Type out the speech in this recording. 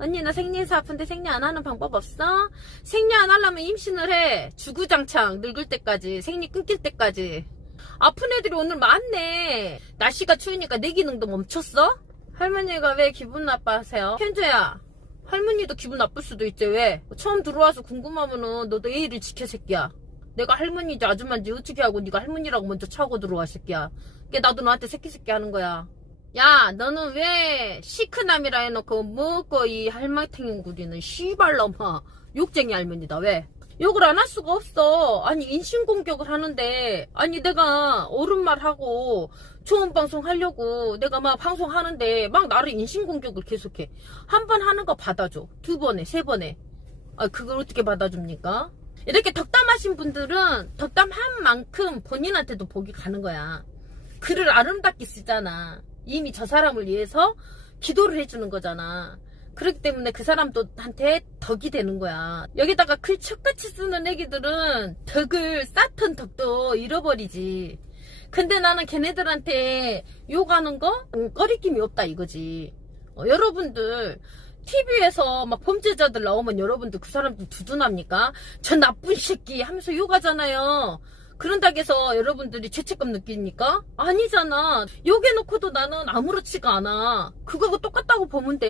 언니 나 생리해서 아픈데 생리 안 하는 방법 없어? 생리 안 하려면 임신을 해. 주구장창 늙을 때까지 생리 끊길 때까지. 아픈 애들이 오늘 많네. 날씨가 추우니까 내 기능도 멈췄어? 할머니가 왜 기분 나빠하세요? 현주야 할머니도 기분 나쁠 수도 있지 왜? 처음 들어와서 궁금하면은 너도 예의를 지켜 새끼야. 내가 할머니인지 아줌마인지 어떻게 하고 네가 할머니라고 먼저 차고 들어와 새끼야. 그게 나도 너한테 새끼 새끼 하는 거야. 야, 너는 왜 시크남이라 해놓고 뭐고 이 할망탱이 구리는 씨발놈아 욕쟁이 할머니다 왜? 욕을 안 할 수가 없어. 아니 인신공격을 하는데 아니 내가 옳은 말 하고 좋은 방송 하려고 내가 막 방송하는데 막 나를 인신공격을 계속해. 한 번 하는 거 받아줘. 두 번에 세 번에. 아 그걸 어떻게 받아줍니까? 이렇게 덕담하신 분들은 덕담한 만큼 본인한테도 복이 가는 거야. 글을 아름답게 쓰잖아. 이미 저 사람을 위해서 기도를 해주는 거잖아. 그렇기 때문에 그 사람한테 덕이 되는 거야. 여기다가 글 척같이 쓰는 애기들은 덕을 쌓던 덕도 잃어버리지. 근데 나는 걔네들한테 욕하는 거 음, 꺼리낌이 없다 이거지. 어, 여러분들 TV에서 막 범죄자들 나오면 여러분들 그 사람들 두둔합니까? 저 나쁜 새끼 하면서 욕하잖아요. 그런다고 해서 여러분들이 죄책감 느낍니까? 아니잖아. 욕해놓고도 나는 아무렇지가 않아. 그거하고 똑같다고 보면 돼.